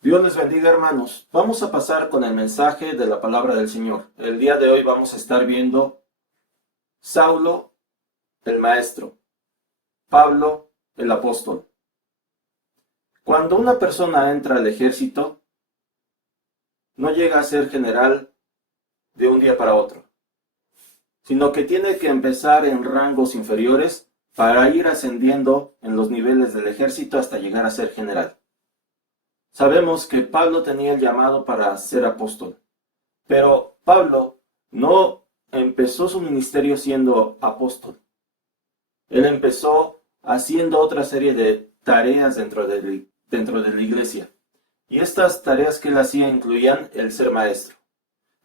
Dios les bendiga, hermanos. Vamos a pasar con el mensaje de la palabra del Señor. El día de hoy vamos a estar viendo Saulo, el maestro, Pablo, el apóstol. Cuando una persona entra al ejército, no llega a ser general de un día para otro, sino que tiene que empezar en rangos inferiores para ir ascendiendo en los niveles del ejército hasta llegar a ser general. Sabemos que Pablo tenía el llamado para ser apóstol, pero Pablo no empezó su ministerio siendo apóstol. Él empezó haciendo otra serie de tareas dentro de la iglesia. Y estas tareas que él hacía incluían el ser maestro.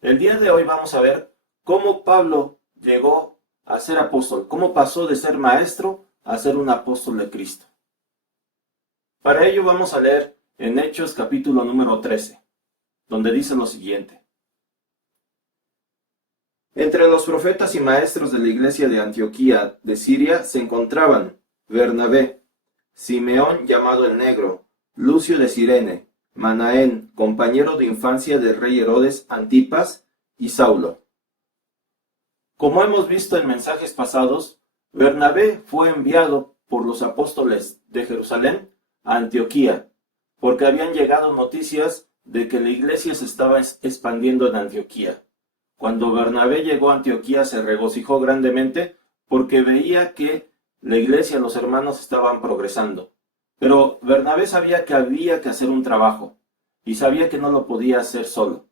El día de hoy vamos a ver cómo Pablo llegó a ser apóstol, cómo pasó de ser maestro a ser un apóstol de Cristo. Para ello vamos a leer en Hechos capítulo número 13, donde dice lo siguiente. Entre los profetas y maestros de la iglesia de Antioquía de Siria se encontraban Bernabé, Simeón llamado el Negro, Lucio de Cirene, Manaén, compañero de infancia del rey Herodes Antipas, y Saulo. Como hemos visto en mensajes pasados, Bernabé fue enviado por los apóstoles de Jerusalén a Antioquía, porque habían llegado noticias de que la iglesia se estaba expandiendo en Antioquía. Cuando Bernabé llegó a Antioquía se regocijó grandemente porque veía que la iglesia, los hermanos estaban progresando. Pero Bernabé sabía que había que hacer un trabajo y sabía que no lo podía hacer solo,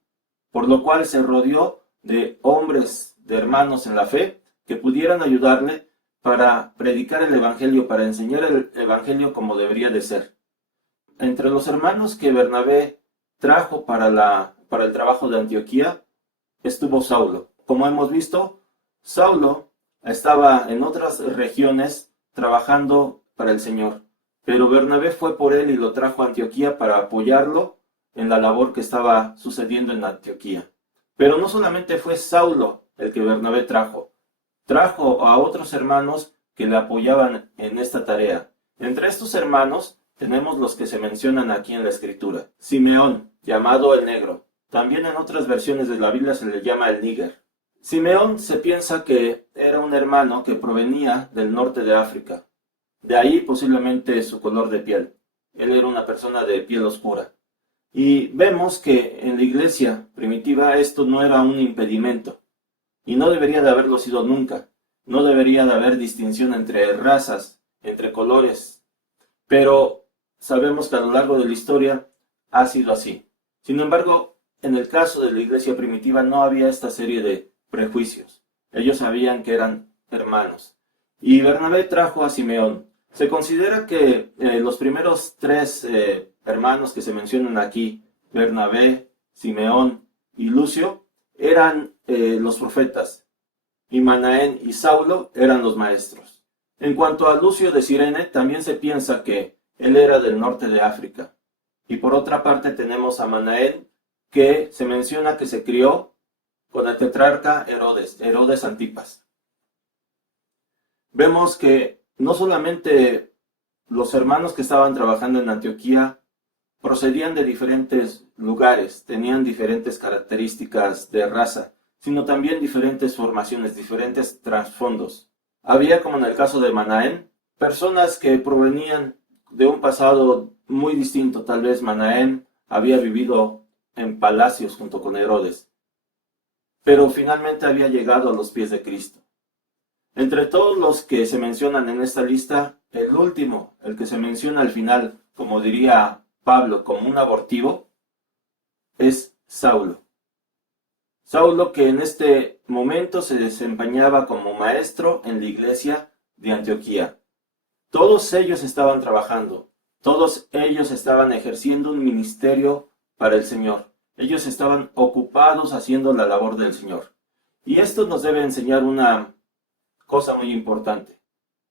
por lo cual se rodeó de hombres, de hermanos en la fe, que pudieran ayudarle para predicar el evangelio, para enseñar el evangelio como debería de ser. Entre los hermanos que Bernabé trajo para el trabajo de Antioquía estuvo Saulo. Como hemos visto, Saulo estaba en otras regiones trabajando para el Señor, pero Bernabé fue por él y lo trajo a Antioquía para apoyarlo en la labor que estaba sucediendo en Antioquía. Pero no solamente fue Saulo el que Bernabé trajo a otros hermanos que le apoyaban en esta tarea. Entre estos hermanos tenemos los que se mencionan aquí en la Escritura. Simeón, llamado el Negro. También en otras versiones de la Biblia se le llama el Níger. Simeón se piensa que era un hermano que provenía del norte de África. De ahí posiblemente su color de piel. Él era una persona de piel oscura. Y vemos que en la iglesia primitiva esto no era un impedimento. Y no debería de haberlo sido nunca. No debería de haber distinción entre razas, entre colores. Pero sabemos que a lo largo de la historia ha sido así. Sin embargo, en el caso de la iglesia primitiva no había esta serie de prejuicios. Ellos sabían que eran hermanos. Y Bernabé trajo a Simeón. Se considera que los primeros tres hermanos que se mencionan aquí, Bernabé, Simeón y Lucio, eran los profetas. Y Manaén y Saulo eran los maestros. En cuanto a Lucio de Cirene, también se piensa que él era del norte de África. Y por otra parte tenemos a Manaén, que se menciona que se crió con el tetrarca Herodes Antipas. Vemos que no solamente los hermanos que estaban trabajando en Antioquía procedían de diferentes lugares, tenían diferentes características de raza, sino también diferentes formaciones, diferentes trasfondos. Había, como en el caso de Manaén, personas que provenían de un pasado muy distinto. Tal vez Manaén había vivido en palacios junto con Herodes, pero finalmente había llegado a los pies de Cristo. Entre todos los que se mencionan en esta lista, el último, el que se menciona al final, como diría Pablo, como un abortivo, es Saulo. Saulo, que en este momento se desempeñaba como maestro en la iglesia de Antioquía. Todos ellos estaban trabajando, todos ellos estaban ejerciendo un ministerio para el Señor. Ellos estaban ocupados haciendo la labor del Señor. Y esto nos debe enseñar una cosa muy importante.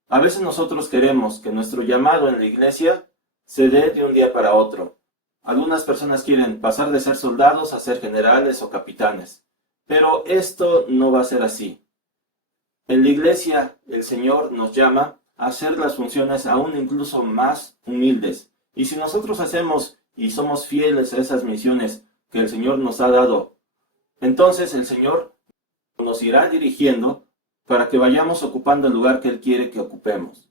A veces nosotros queremos que nuestro llamado en la iglesia se dé de un día para otro. Algunas personas quieren pasar de ser soldados a ser generales o capitanes. Pero esto no va a ser así. En la iglesia el Señor nos llama a hacer las funciones aún incluso más humildes. Y si nosotros hacemos y somos fieles a esas misiones que el Señor nos ha dado, entonces el Señor nos irá dirigiendo para que vayamos ocupando el lugar que Él quiere que ocupemos.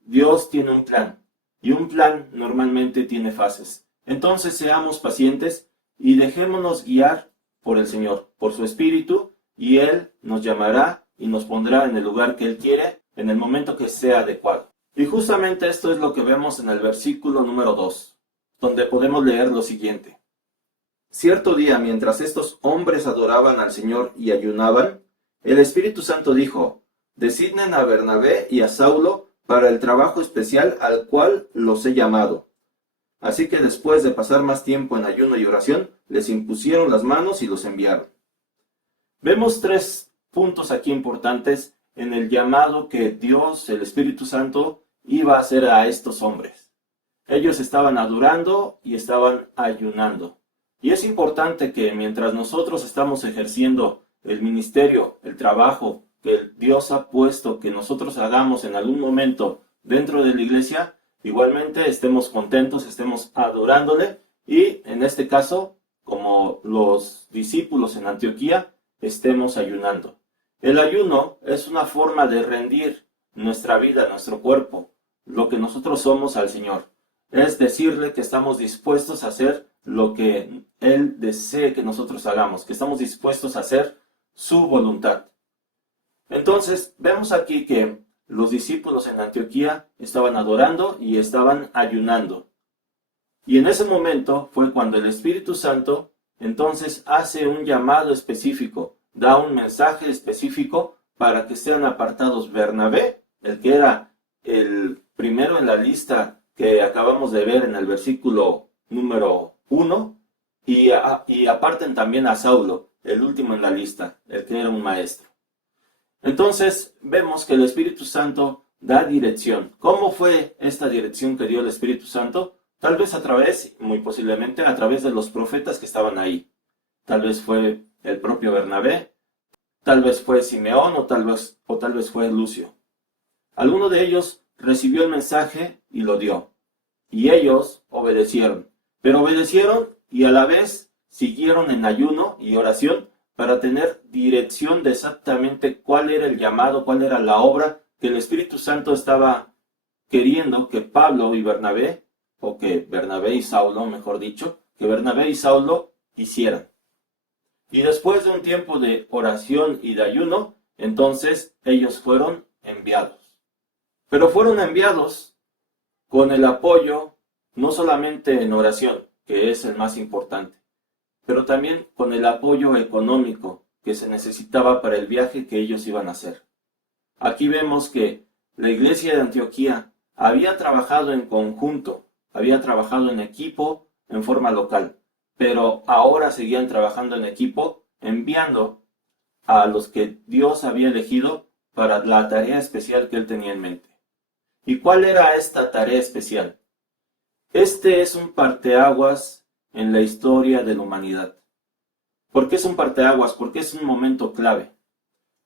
Dios tiene un plan, y un plan normalmente tiene fases. Entonces seamos pacientes y dejémonos guiar por el Señor, por su Espíritu, y Él nos llamará y nos pondrá en el lugar que Él quiere, en el momento que sea adecuado. Y justamente esto es lo que vemos en el versículo número 2, donde podemos leer lo siguiente. Cierto día, mientras estos hombres adoraban al Señor y ayunaban, el Espíritu Santo dijo, designen a Bernabé y a Saulo para el trabajo especial al cual los he llamado. Así que después de pasar más tiempo en ayuno y oración, les impusieron las manos y los enviaron. Vemos 3 puntos aquí importantes en el llamado que Dios, el Espíritu Santo, iba a hacer a estos hombres. Ellos estaban adorando y estaban ayunando. Y es importante que mientras nosotros estamos ejerciendo el ministerio, el trabajo que Dios ha puesto que nosotros hagamos en algún momento dentro de la iglesia, igualmente estemos contentos, estemos adorándole y en este caso, como los discípulos en Antioquía, estemos ayunando. El ayuno es una forma de rendir nuestra vida, nuestro cuerpo, lo que nosotros somos al Señor. Es decirle que estamos dispuestos a hacer lo que Él desee que nosotros hagamos, que estamos dispuestos a hacer su voluntad. Entonces, vemos aquí que los discípulos en Antioquía estaban adorando y estaban ayunando. Y en ese momento fue cuando el Espíritu Santo entonces hace un llamado específico, da un mensaje específico para que sean apartados Bernabé, el que era el primero en la lista que acabamos de ver en el versículo número 1, y aparten también a Saulo, el último en la lista, el que era un maestro. Entonces vemos que el Espíritu Santo da dirección. ¿Cómo fue esta dirección que dio el Espíritu Santo? Tal vez a través, muy posiblemente, a través de los profetas que estaban ahí. Tal vez fue el propio Bernabé, tal vez fue Simeón o tal vez fue Lucio. Alguno de ellos recibió el mensaje y lo dio. Y ellos obedecieron. Pero obedecieron y a la vez siguieron en ayuno y oración para tener dirección de exactamente cuál era el llamado, cuál era la obra que el Espíritu Santo estaba queriendo que Pablo y Bernabé, o que Bernabé y Saulo, mejor dicho, que Bernabé y Saulo hicieran. Y después de un tiempo de oración y de ayuno, entonces ellos fueron enviados. Pero fueron enviados con el apoyo, no solamente en oración, que es el más importante, pero también con el apoyo económico que se necesitaba para el viaje que ellos iban a hacer. Aquí vemos que la iglesia de Antioquía había trabajado en conjunto, había trabajado en equipo en forma local, pero ahora seguían trabajando en equipo, enviando a los que Dios había elegido para la tarea especial que Él tenía en mente. ¿Y cuál era esta tarea especial? Este es un parteaguas en la historia de la humanidad. ¿Por qué es un parteaguas? Porque es un momento clave.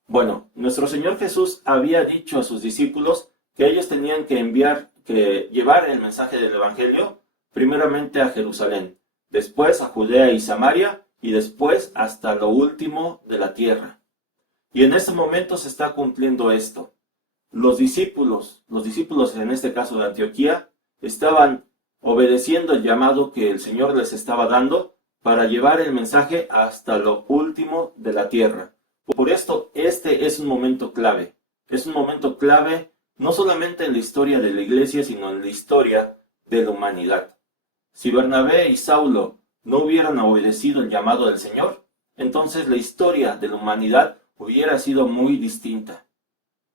Bueno, nuestro Señor Jesús había dicho a sus discípulos que ellos tenían que llevar el mensaje del Evangelio primeramente a Jerusalén, después a Judea y Samaria y después hasta lo último de la tierra. Y en este momento se está cumpliendo esto. Los discípulos en este caso de Antioquía, estaban obedeciendo el llamado que el Señor les estaba dando para llevar el mensaje hasta lo último de la tierra. Por esto, este es un momento clave. Es un momento clave no solamente en la historia de la iglesia, sino en la historia de la humanidad. Si Bernabé y Saulo no hubieran obedecido el llamado del Señor, entonces la historia de la humanidad hubiera sido muy distinta.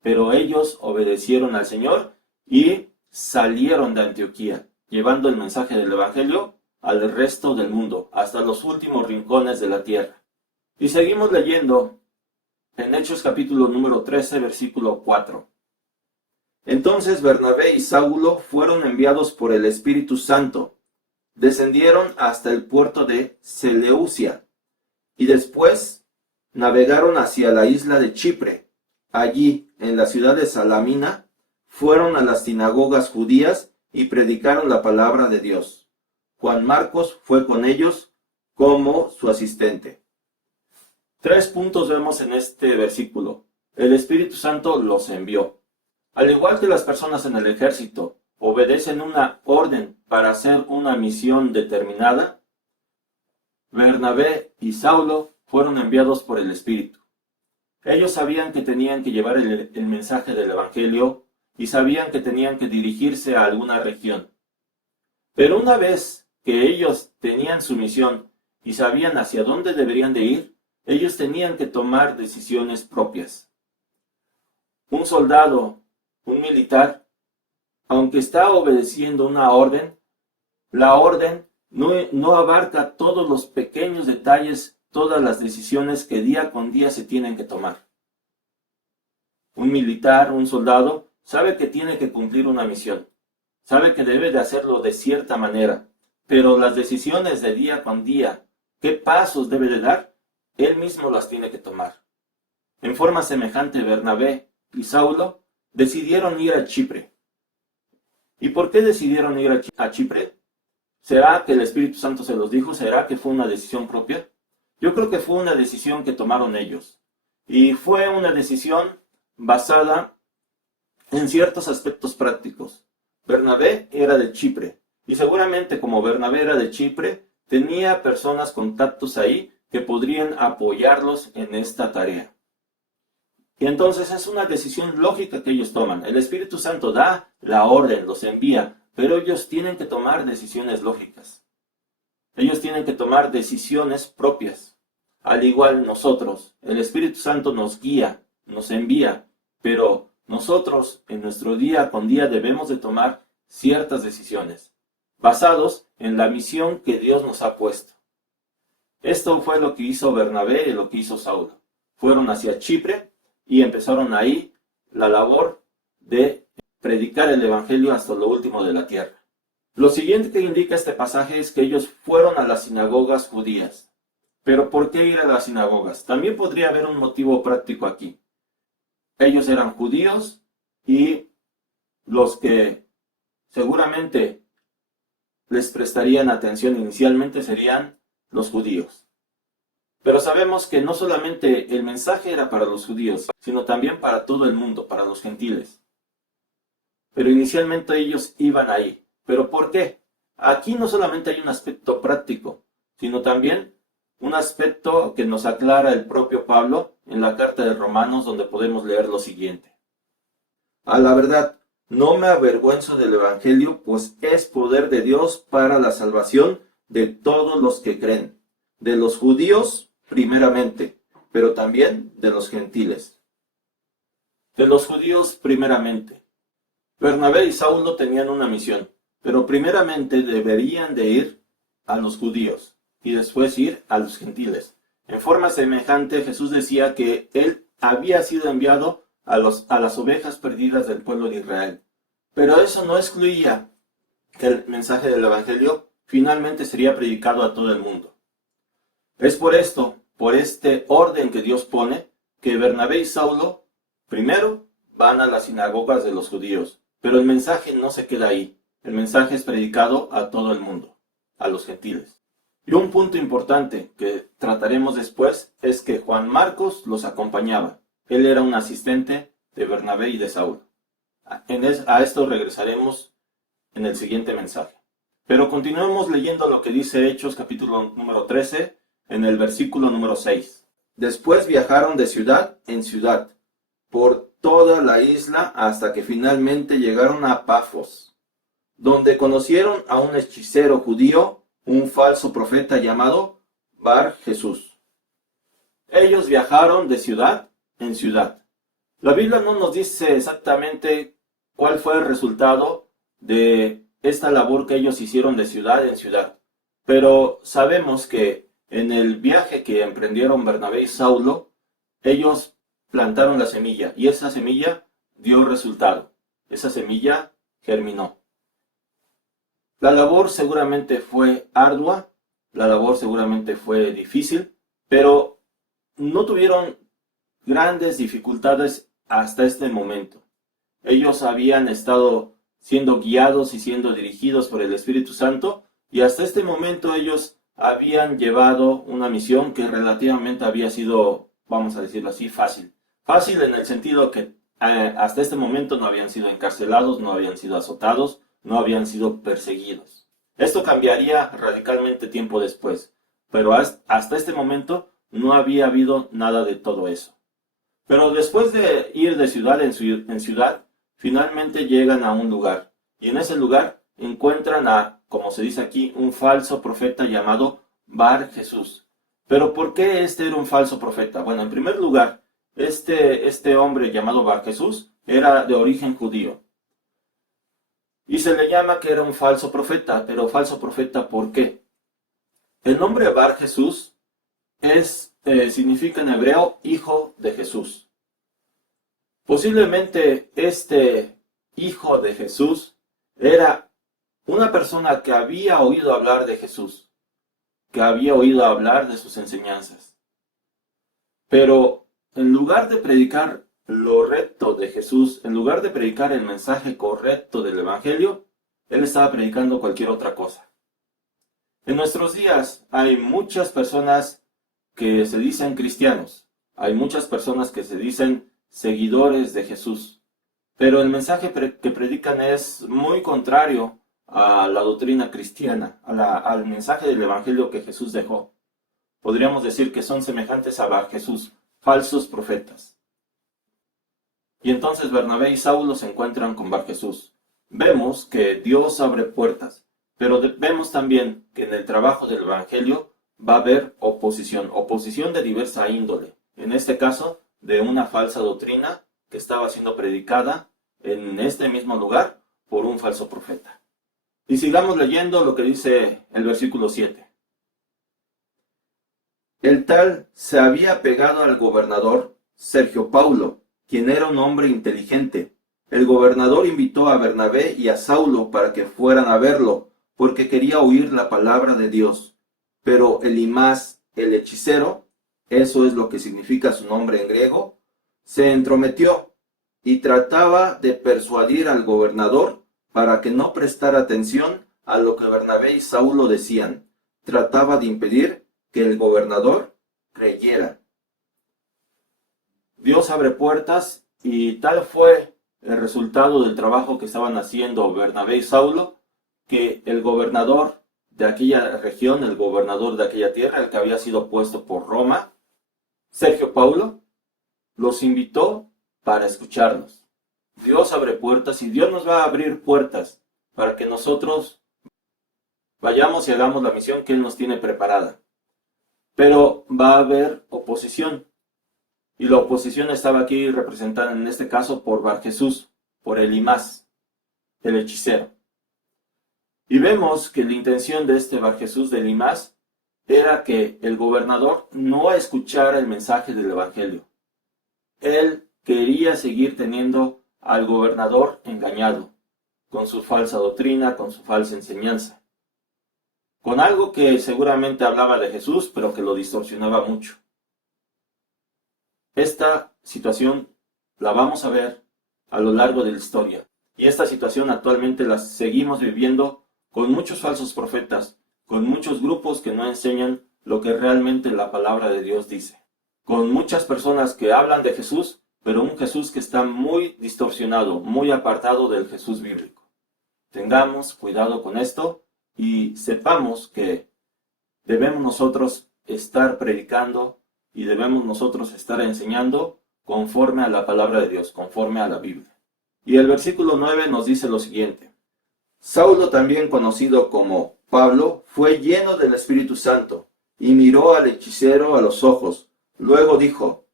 Pero ellos obedecieron al Señor y salieron de Antioquía, llevando el mensaje del Evangelio al resto del mundo, hasta los últimos rincones de la tierra. Y seguimos leyendo en Hechos capítulo número 13, versículo 4. Entonces Bernabé y Saulo fueron enviados por el Espíritu Santo. Descendieron hasta el puerto de Seleucia y después navegaron hacia la isla de Chipre. Allí, en la ciudad de Salamina, fueron a las sinagogas judías y predicaron la palabra de Dios. Juan Marcos fue con ellos como su asistente. 3 puntos vemos en este versículo. El Espíritu Santo los envió. Al igual que las personas en el ejército obedecen una orden para hacer una misión determinada, Bernabé y Saulo fueron enviados por el Espíritu. Ellos sabían que tenían que llevar el mensaje del Evangelio y sabían que tenían que dirigirse a alguna región. Pero una vez que ellos tenían su misión y sabían hacia dónde deberían de ir, ellos tenían que tomar decisiones propias. Un soldado, un militar, aunque está obedeciendo una orden, la orden no abarca todos los pequeños detalles, todas las decisiones que día con día se tienen que tomar. Un militar, un soldado, sabe que tiene que cumplir una misión, sabe que debe de hacerlo de cierta manera, pero las decisiones de día con día, qué pasos debe de dar, él mismo las tiene que tomar. En forma semejante, Bernabé y Saulo decidieron ir a Chipre. ¿Y por qué decidieron ir a Chipre? ¿Será que el Espíritu Santo se los dijo? ¿Será que fue una decisión propia? Yo creo que fue una decisión que tomaron ellos. Y fue una decisión basada en ciertos aspectos prácticos. Bernabé era de Chipre. Y seguramente como Bernabé era de Chipre, tenía personas, contactos ahí que podrían apoyarlos en esta tarea. Y entonces es una decisión lógica que ellos toman. El Espíritu Santo da la orden, los envía, pero ellos tienen que tomar decisiones lógicas. Ellos tienen que tomar decisiones propias. Al igual nosotros, el Espíritu Santo nos guía, nos envía, pero nosotros en nuestro día con día debemos de tomar ciertas decisiones, basados en la misión que Dios nos ha puesto. Esto fue lo que hizo Bernabé y lo que hizo Saulo. Fueron hacia Chipre y empezaron ahí la labor de predicar el Evangelio hasta lo último de la tierra. Lo siguiente que indica este pasaje es que ellos fueron a las sinagogas judías. ¿Pero por qué ir a las sinagogas? También podría haber un motivo práctico aquí. Ellos eran judíos y los que seguramente les prestarían atención inicialmente serían los judíos. Pero sabemos que no solamente el mensaje era para los judíos, sino también para todo el mundo, para los gentiles. Pero inicialmente ellos iban ahí. ¿Pero por qué? Aquí no solamente hay un aspecto práctico, sino también un aspecto que nos aclara el propio Pablo en la carta de Romanos, donde podemos leer lo siguiente. A la verdad, no me avergüenzo del Evangelio, pues es poder de Dios para la salvación de todos los que creen, de los judíos primeramente, pero también de los gentiles. De los judíos primeramente. Bernabé y Saulo tenían una misión, pero primeramente deberían de ir a los judíos y después ir a los gentiles. En forma semejante, Jesús decía que él había sido enviado a las ovejas perdidas del pueblo de Israel. Pero eso no excluía que el mensaje del Evangelio finalmente sería predicado a todo el mundo. Es por esto, por este orden que Dios pone, que Bernabé y Saulo primero van a las sinagogas de los judíos. Pero el mensaje no se queda ahí. El mensaje es predicado a todo el mundo, a los gentiles. Y un punto importante que trataremos después es que Juan Marcos los acompañaba. Él era un asistente de Bernabé y de Saulo. A esto regresaremos en el siguiente mensaje. Pero continuemos leyendo lo que dice Hechos capítulo número 13 en el versículo número 6. Después viajaron de ciudad en ciudad por toda la isla hasta que finalmente llegaron a Pafos, donde conocieron a un hechicero judío, un falso profeta llamado Bar Jesús. Ellos viajaron de ciudad en ciudad. La Biblia no nos dice exactamente cuál fue el resultado de esta labor que ellos hicieron de ciudad en ciudad, pero sabemos que en el viaje que emprendieron Bernabé y Saulo, ellos plantaron la semilla y esa semilla dio resultado. Esa semilla germinó. La labor seguramente fue ardua, la labor seguramente fue difícil, pero no tuvieron grandes dificultades hasta este momento. Ellos habían estado siendo guiados y siendo dirigidos por el Espíritu Santo Y hasta este momento ellos habían llevado una misión que relativamente había sido, vamos a decirlo así, fácil. Fácil en el sentido que hasta este momento no habían sido encarcelados, no habían sido azotados, no habían sido perseguidos. Esto cambiaría radicalmente tiempo después, pero hasta este momento no había habido nada de todo eso. Pero después de ir de ciudad en ciudad, finalmente llegan a un lugar, y en ese lugar encuentran a, como se dice aquí, un falso profeta llamado Bar Jesús. Pero ¿por qué este era un falso profeta? Bueno, en primer lugar, este hombre llamado Bar Jesús era de origen judío. Y se le llama que era un falso profeta, pero falso profeta ¿por qué? El nombre Bar Jesús significa en hebreo hijo de Jesús. Posiblemente este hijo de Jesús era una persona que había oído hablar de Jesús, que había oído hablar de sus enseñanzas. Pero en lugar de predicar lo recto de Jesús, en lugar de predicar el mensaje correcto del Evangelio, él estaba predicando cualquier otra cosa. En nuestros días hay muchas personas que se dicen cristianos, hay muchas personas que se dicen seguidores de Jesús, pero el mensaje que predican es muy contrario a la doctrina cristiana, al mensaje del Evangelio que Jesús dejó. Podríamos decir que son semejantes a Bar Jesús, falsos profetas. Y entonces Bernabé y Saulo se encuentran con Bar Jesús. Vemos que Dios abre puertas, pero vemos también que en el trabajo del Evangelio va a haber oposición de diversa índole. En este caso, de una falsa doctrina que estaba siendo predicada en este mismo lugar por un falso profeta. Y sigamos leyendo lo que dice el versículo 7. El tal se había pegado al gobernador Sergio Paulo, quien era un hombre inteligente. El gobernador invitó a Bernabé y a Saulo para que fueran a verlo, porque quería oír la palabra de Dios. Pero Elimás, el hechicero, eso es lo que significa su nombre en griego, se entrometió y trataba de persuadir al gobernador para que no prestara atención a lo que Bernabé y Saulo decían. Trataba de impedir que el gobernador creyera. Dios abre puertas y tal fue el resultado del trabajo que estaban haciendo Bernabé y Saulo, que el gobernador de aquella región, el gobernador de aquella tierra, el que había sido puesto por Roma, Sergio Paulo, los invitó para escucharnos. Dios abre puertas y Dios nos va a abrir puertas para que nosotros vayamos y hagamos la misión que Él nos tiene preparada. Pero va a haber oposición. Y la oposición estaba aquí representada en este caso por Bar Jesús, por Elimás, el hechicero. Y vemos que la intención de este Bar Jesús de Elimás era que el gobernador no escuchara el mensaje del Evangelio. Él quería seguir teniendo al gobernador engañado, con su falsa doctrina, con su falsa enseñanza, con algo que seguramente hablaba de Jesús, pero que lo distorsionaba mucho. Esta situación la vamos a ver a lo largo de la historia, y esta situación actualmente la seguimos viviendo con muchos falsos profetas, con muchos grupos que no enseñan lo que realmente la palabra de Dios dice, con muchas personas que hablan de Jesús, pero un Jesús que está muy distorsionado, muy apartado del Jesús bíblico. Tengamos cuidado con esto y sepamos que debemos nosotros estar predicando y debemos nosotros estar enseñando conforme a la palabra de Dios, conforme a la Biblia. Y el versículo 9 nos dice lo siguiente. Saulo, también conocido como Pablo, fue lleno del Espíritu Santo y miró al hechicero a los ojos. Luego dijo,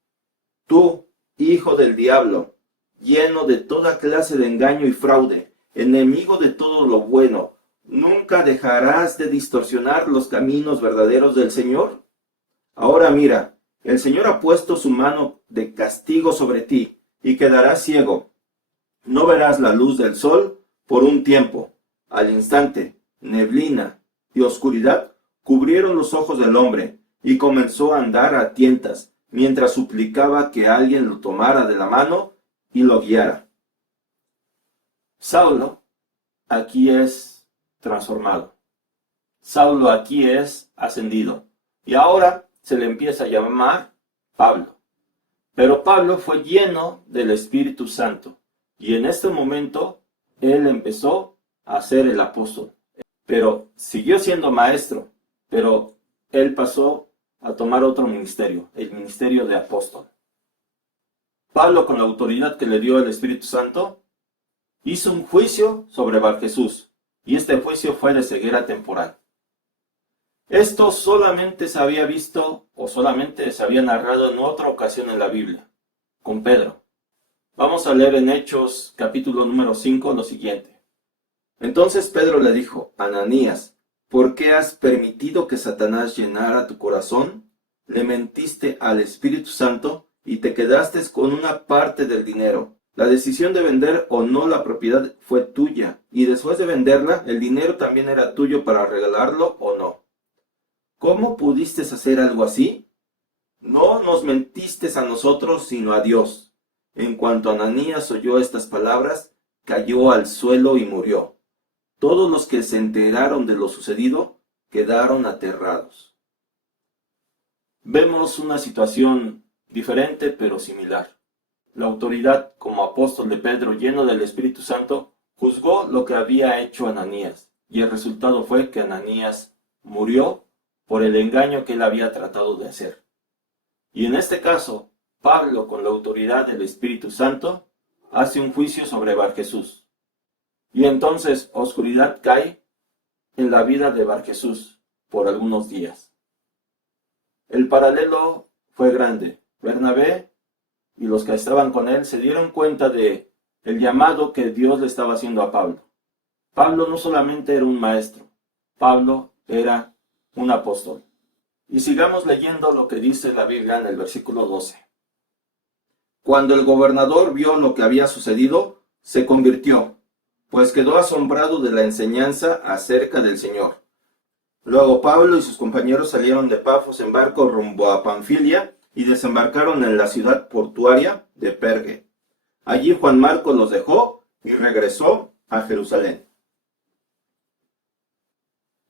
tú, hijo del diablo, lleno de toda clase de engaño y fraude, enemigo de todo lo bueno, ¿nunca dejarás de distorsionar los caminos verdaderos del Señor? Ahora mira, el Señor ha puesto su mano de castigo sobre ti y quedarás ciego. No verás la luz del sol por un tiempo. Al instante, neblina y oscuridad cubrieron los ojos del hombre y comenzó a andar a tientas mientras suplicaba que alguien lo tomara de la mano y lo guiara. Saulo aquí es transformado. Saulo aquí es ascendido y ahora se le empieza a llamar Pablo. Pero Pablo fue lleno del Espíritu Santo y en este momento él empezó a ser el apóstol. Pero siguió siendo maestro, pero él pasó a tomar otro ministerio, el ministerio de apóstol. Pablo, con la autoridad que le dio el Espíritu Santo, hizo un juicio sobre Barjesús, y este juicio fue de ceguera temporal. Esto solamente se había visto o solamente se había narrado en otra ocasión en la Biblia, con Pedro. Vamos a leer en Hechos capítulo número 5 lo siguiente. Entonces Pedro le dijo: Ananías, ¿por qué has permitido que Satanás llenara tu corazón? Le mentiste al Espíritu Santo y te quedaste con una parte del dinero. La decisión de vender o no la propiedad fue tuya, y después de venderla, el dinero también era tuyo para regalarlo o no. ¿Cómo pudiste hacer algo así? No nos mentiste a nosotros, sino a Dios. En cuanto Ananías oyó estas palabras, cayó al suelo y murió. Todos los que se enteraron de lo sucedido quedaron aterrados. Vemos una situación diferente pero similar. La autoridad como apóstol de Pedro, lleno del Espíritu Santo, juzgó lo que había hecho Ananías, y el resultado fue que Ananías murió por el engaño que él había tratado de hacer. Y en este caso, Pablo, con la autoridad del Espíritu Santo, hace un juicio sobre Barjesús. Y entonces oscuridad cae en la vida de Barjesús por algunos días. El paralelo fue grande. Bernabé y los que estaban con él se dieron cuenta de el llamado que Dios le estaba haciendo a Pablo. Pablo no solamente era un maestro, Pablo era un apóstol. Y sigamos leyendo lo que dice la Biblia en el versículo 12. Cuando el gobernador vio lo que había sucedido, se convirtió, pues quedó asombrado de la enseñanza acerca del Señor. Luego Pablo y sus compañeros salieron de Pafos en barco rumbo a Panfilia y desembarcaron en la ciudad portuaria de Perge. Allí Juan Marcos los dejó y regresó a Jerusalén.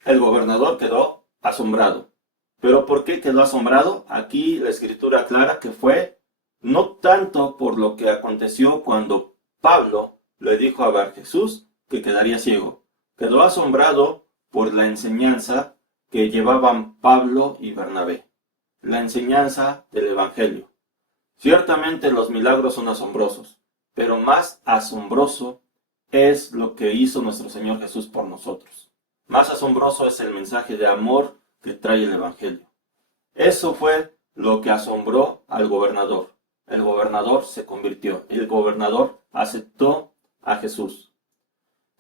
El gobernador quedó asombrado. ¿Pero por qué quedó asombrado? Aquí la escritura aclara que fue no tanto por lo que aconteció cuando Pablo le dijo a Barjesús que quedaría ciego. Quedó asombrado por la enseñanza que llevaban Pablo y Bernabé, la enseñanza del Evangelio. Ciertamente los milagros son asombrosos, pero más asombroso es lo que hizo nuestro Señor Jesús por nosotros. Más asombroso es el mensaje de amor que trae el Evangelio. Eso fue lo que asombró al gobernador. El gobernador se convirtió, el gobernador aceptó a Jesús.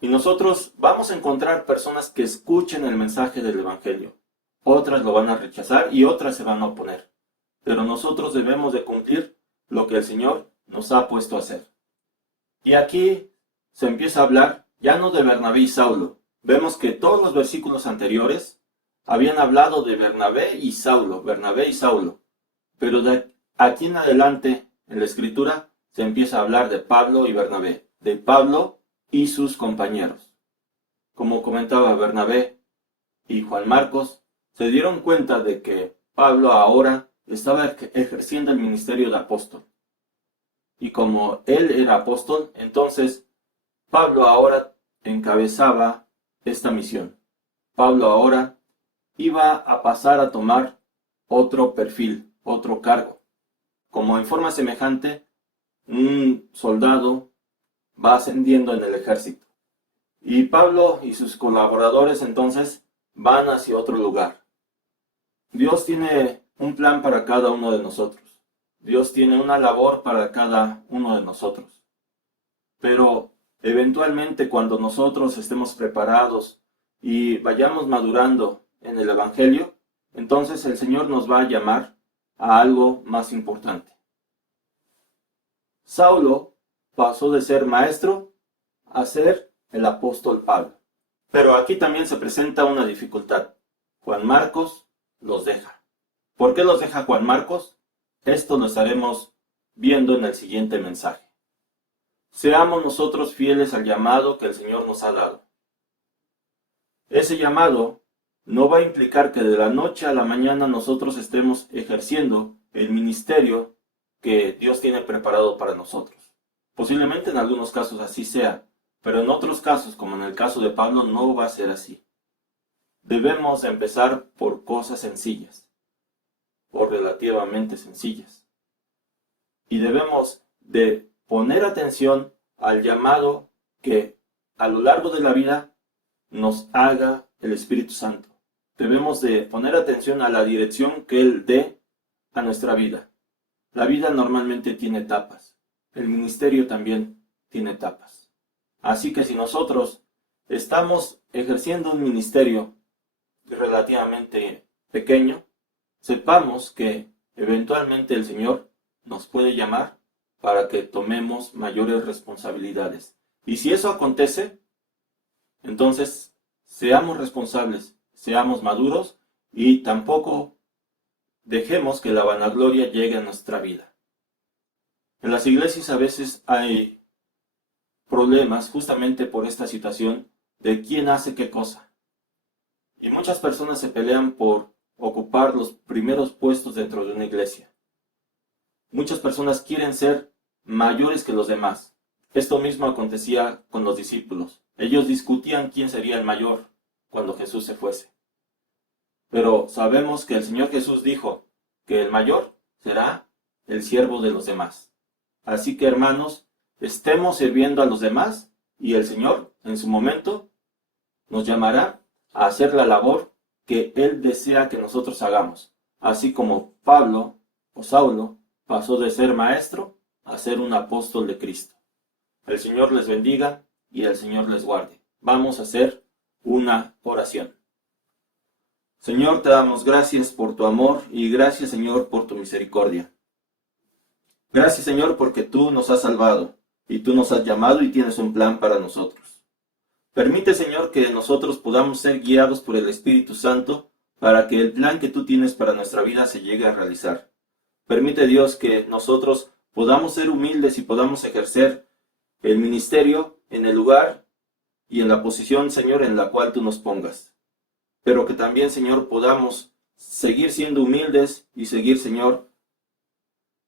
Y nosotros vamos a encontrar personas que escuchen el mensaje del Evangelio. Otras lo van a rechazar y otras se van a oponer. Pero nosotros debemos de cumplir lo que el Señor nos ha puesto a hacer. Y aquí se empieza a hablar ya no de Bernabé y Saulo. Vemos que todos los versículos anteriores habían hablado de Bernabé y Saulo. Pero de aquí en adelante en la Escritura se empieza a hablar de Pablo y Bernabé, de Pablo y sus compañeros. Como comentaba, Bernabé y Juan Marcos se dieron cuenta de que Pablo ahora estaba ejerciendo el ministerio de apóstol. Y como él era apóstol, entonces Pablo ahora encabezaba esta misión. Pablo ahora iba a pasar a tomar otro perfil, otro cargo. Como en forma semejante, un soldado va ascendiendo en el ejército. Y Pablo y sus colaboradores entonces van hacia otro lugar. Dios tiene un plan para cada uno de nosotros. Dios tiene una labor para cada uno de nosotros. Pero eventualmente cuando nosotros estemos preparados y vayamos madurando en el Evangelio, entonces el Señor nos va a llamar a algo más importante. Saulo pasó de ser maestro a ser el apóstol Pablo. Pero aquí también se presenta una dificultad. Juan Marcos los deja. ¿Por qué los deja Juan Marcos? Esto lo estaremos viendo en el siguiente mensaje. Seamos nosotros fieles al llamado que el Señor nos ha dado. Ese llamado no va a implicar que de la noche a la mañana nosotros estemos ejerciendo el ministerio que Dios tiene preparado para nosotros. Posiblemente en algunos casos así sea, pero en otros casos, como en el caso de Pablo, no va a ser así. Debemos empezar por cosas sencillas, o relativamente sencillas. Y debemos de poner atención al llamado que a lo largo de la vida nos haga el Espíritu Santo. Debemos de poner atención a la dirección que Él dé a nuestra vida. La vida normalmente tiene etapas. El ministerio también tiene etapas. Así que si nosotros estamos ejerciendo un ministerio relativamente pequeño, sepamos que eventualmente el Señor nos puede llamar para que tomemos mayores responsabilidades. Y si eso acontece, entonces seamos responsables, seamos maduros y tampoco dejemos que la vanagloria llegue a nuestra vida. En las iglesias a veces hay problemas justamente por esta situación de quién hace qué cosa. Y muchas personas se pelean por ocupar los primeros puestos dentro de una iglesia. Muchas personas quieren ser mayores que los demás. Esto mismo acontecía con los discípulos. Ellos discutían quién sería el mayor cuando Jesús se fuese. Pero sabemos que el Señor Jesús dijo que el mayor será el siervo de los demás. Así que, hermanos, estemos sirviendo a los demás y el Señor, en su momento, nos llamará a hacer la labor que Él desea que nosotros hagamos. Así como Pablo o Saulo pasó de ser maestro a ser un apóstol de Cristo. El Señor les bendiga y el Señor les guarde. Vamos a hacer una oración. Señor, te damos gracias por tu amor y gracias, Señor, por tu misericordia. Gracias, Señor, porque tú nos has salvado y tú nos has llamado y tienes un plan para nosotros. Permite, Señor, que nosotros podamos ser guiados por el Espíritu Santo para que el plan que tú tienes para nuestra vida se llegue a realizar. Permite, Dios, que nosotros podamos ser humildes y podamos ejercer el ministerio en el lugar y en la posición, Señor, en la cual tú nos pongas. Pero que también, Señor, podamos seguir siendo humildes y seguir, Señor,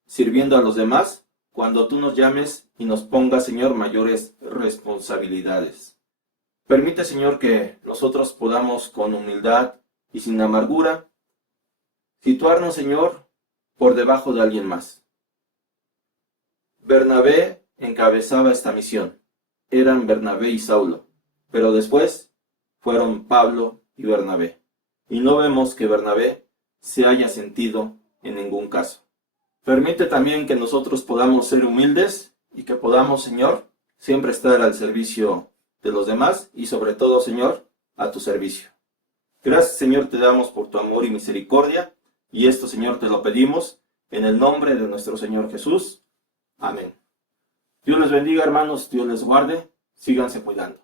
sirviendo a los demás cuando tú nos llames y nos pongas, Señor, mayores responsabilidades. Permite, Señor, que nosotros podamos con humildad y sin amargura situarnos, Señor, por debajo de alguien más. Bernabé encabezaba esta misión. Eran Bernabé y Saulo, pero después fueron Pablo y Bernabé. Y no vemos que Bernabé se haya sentido en ningún caso. Permite también que nosotros podamos ser humildes y que podamos, Señor, siempre estar al servicio de los demás y sobre todo, Señor, a tu servicio. Gracias, Señor, te damos por tu amor y misericordia y esto, Señor, te lo pedimos en el nombre de nuestro Señor Jesús. Amén. Dios les bendiga, hermanos, Dios les guarde, síganse cuidando.